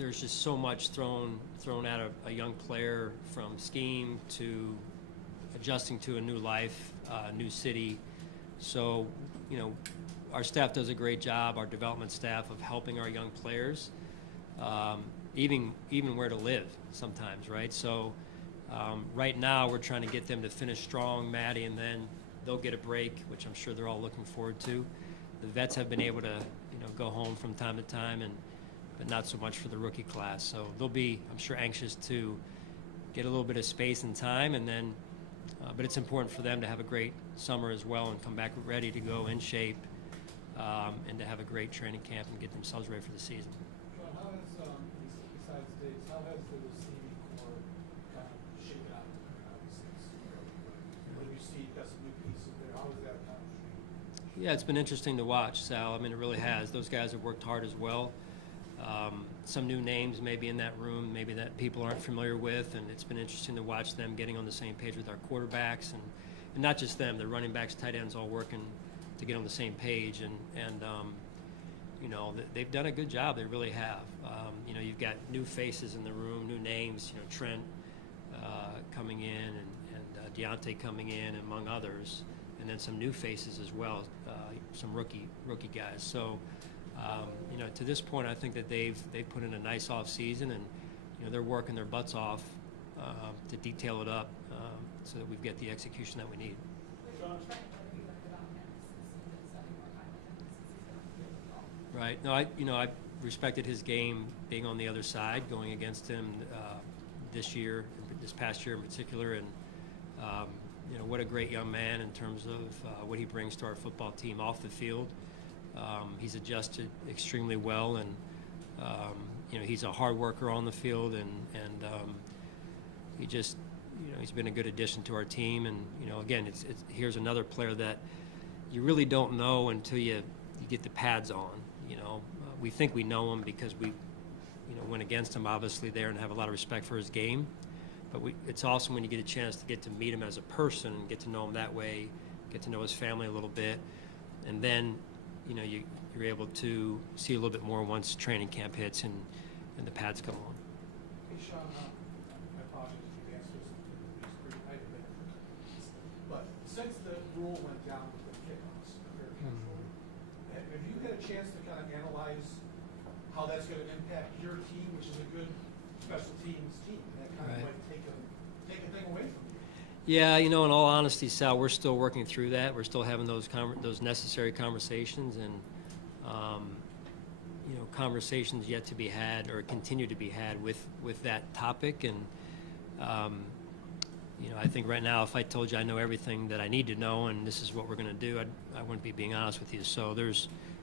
there's just so much thrown at a young player, from scheme to adjusting to a new life, new city. So, our staff does a great job, our development staff, of helping our young players, even where to live sometimes, right? So right now we're trying to get them to finish strong, Maddie, and then they'll get a break, which I'm sure they're all looking forward to. The vets have been able to, go home from time to time, but not so much for the rookie class. So they'll be, I'm sure, anxious to get a little bit of space and time, and then, but it's important for them to have a great summer as well and come back ready to go in shape, and to have a great training camp and get themselves ready for the season. Sean, how has, besides Diggs, how has the receiving core kind of shaken out? What do you see? Got some new pieces there. How has that kind of changed? Yeah, it's been interesting to watch, Sal. I mean, it really has. Those guys have worked hard as well. Some new names maybe in that room, maybe that people aren't familiar with, and it's been interesting to watch them getting on the same page with our quarterbacks, and not just them, the running backs, tight ends, all working to get on the same page, and they've done a good job. They really have. You've got new faces in the room, new names. Trent coming in, and Deontay coming in, among others, and then some new faces as well, some rookie guys. So, to this point, I think that they've put in a nice off season, and they're working their butts off to detail it up so that we've got the execution that we need. Right. No, I respected his game, being on the other side, going against him this past year in particular, and what a great young man in terms of what he brings to our football team off the field. He's adjusted extremely well, and he's a hard worker on the field, and he just he's been a good addition to our team. And again, it's here's another player that you really don't know until you get the pads on. We think we know him because we went against him obviously there and have a lot of respect for his game. But it's awesome when you get a chance to get to meet him as a person and get to know him that way, get to know his family a little bit, and then you're able to see a little bit more once training camp hits and the pads come on. Hey, Sean, I apologize if you answered this pretty tightly, but since the rule went down with the kickoffs, have you had a chance to kind of analyze how that's going to impact your team, which is a good special teams team, and that kind of might take a thing away from you? Yeah, in all honesty, Sal, we're still working through that. We're still having those necessary conversations, and conversations yet to be had or continue to be had with that topic. And I think right now, if I told you I know everything that I need to know and this is what we're going to do, I wouldn't be being honest with you. So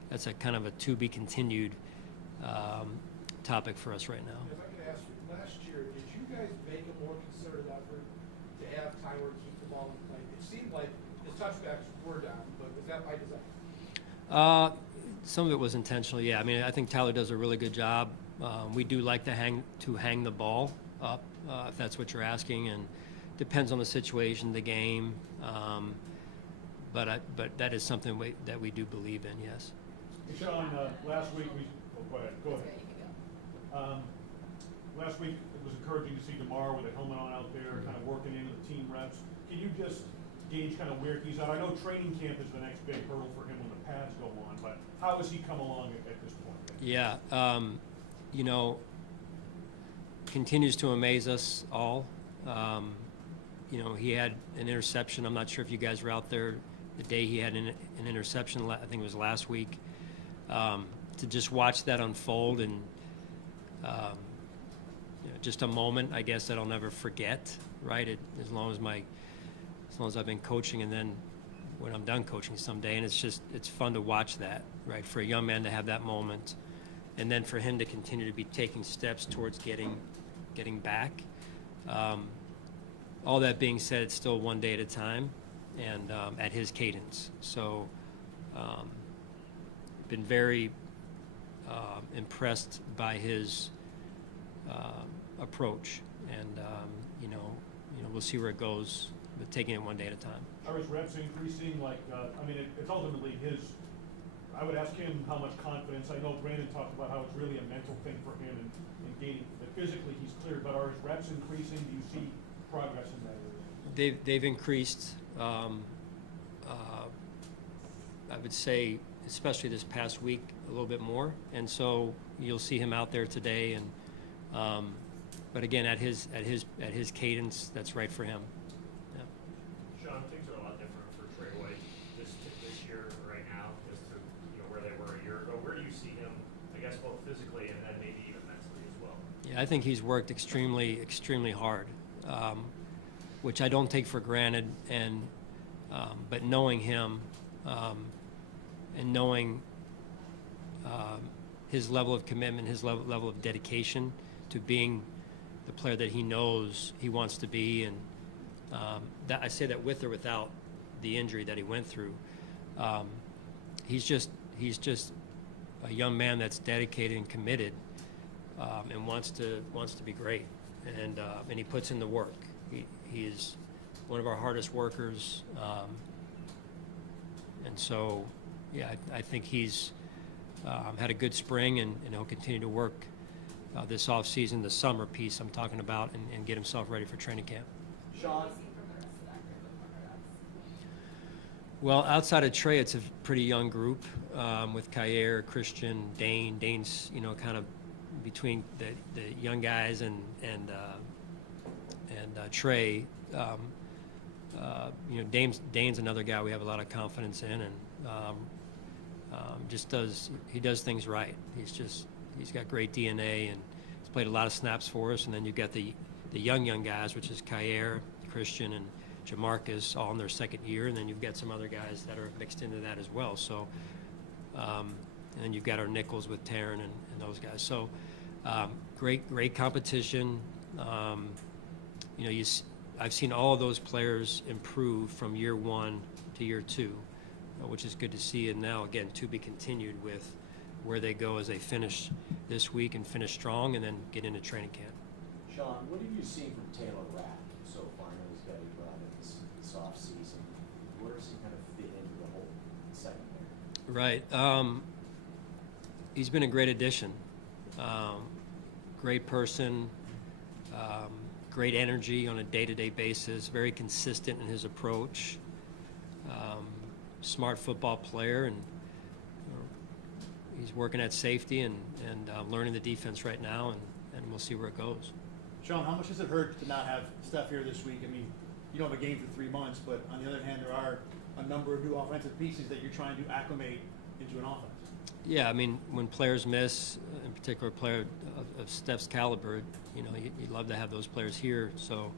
that's a kind of a to be continued topic for us right now. If I could ask you, last year, did you guys make a more concerted effort to have Tyler keep the ball in play? It seemed like his touchbacks were down, but was that by design? Some of it was intentional, yeah. I mean, I think Tyler does a really good job. We do like to hang the ball up, if that's what you're asking, and depends on the situation, the game. But that is something that we do believe in, yes. Sean, last week go ahead. Last week it was encouraging to see DeMar with a helmet on out there, kind of working into the team reps. Can you just gauge kind of where he's at? I know training camp is the next big hurdle for him when the pads go on, but how has he come along at this point? Yeah, continues to amaze us all. He had an interception. I'm not sure if you guys were out there the day he had an interception. I think it was last week. To just watch that unfold, and just a moment, I guess, that I'll never forget. Right, as long as I've been coaching, and then when I'm done coaching someday. And it's fun to watch that. Right, for a young man to have that moment, and then for him to continue to be taking steps towards getting back. All that being said, it's still one day at a time, and at his cadence. So, been very impressed by his approach, and we'll see where it goes, but taking it one day at a time. Are his reps increasing? It's ultimately his. I would ask him how much confidence. I know Brandon talked about how it's really a mental thing for him and gaining, that physically he's clear, but are his reps increasing? Do you see progress in that area? They've increased. I would say, especially this past week, a little bit more, and so you'll see him out there today. And but again, at his cadence, that's right for him. Yeah. Sean, things are a lot different for Trey White this year right now as to where they were a year ago. Where do you see him, I guess, both physically and then maybe even mentally as well? Yeah, I think he's worked extremely hard, which I don't take for granted. And but knowing him and knowing his level of commitment, his level of dedication to being the player that he knows he wants to be, and that I say that with or without the injury that he went through. He's just a young man that's dedicated and committed, and wants to be great, and he puts in the work. He is one of our hardest workers, and so yeah, I think he's had a good spring, and he'll continue to work this offseason, the summer piece I'm talking about, and get himself ready for training camp. Sean? Well, outside of Trey, it's a pretty young group with Kyer, Christian, Dane. Dane's kind of between the young guys and Trey. Dane's another guy we have a lot of confidence in, and he does things right. He's got great DNA, and he's played a lot of snaps for us. And then you've got the young guys, which is Kyer, Christian, and Jamarcus, all in their second year. And then you've got some other guys that are mixed into that as well. So, and then you've got our nickels with Taryn and those guys. So, great competition. I've seen all of those players improve from year one to year two, which is good to see. And now, again, to be continued with where they go as they finish this week and finish strong and then get into training camp. Sean, what have you seen from Taylor Rapp so far? I know he's got a run in this offseason. Where does he kind of fit into the whole secondary? Right. He's been a great addition. Great person. Great energy on a day-to-day basis. Very consistent in his approach. Smart football player, and he's working at safety and learning the defense right now, and we'll see where it goes. Sean, how much does it hurt to not have Steph here this week? I mean, you don't have a game for 3 months, but on the other hand, there are a number of new offensive pieces that you're trying to acclimate into an offense. Yeah, I mean, when players miss, in particular a player of Steph's caliber, you'd love to have those players here. So,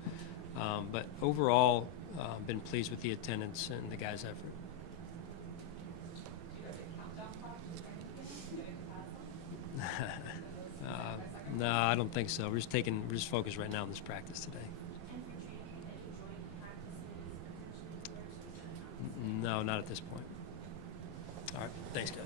but overall, been pleased with the attendance and the guys' effort. No, I don't think so. We're just focused right now on this practice today. No, not at this point. All right, thanks, guys.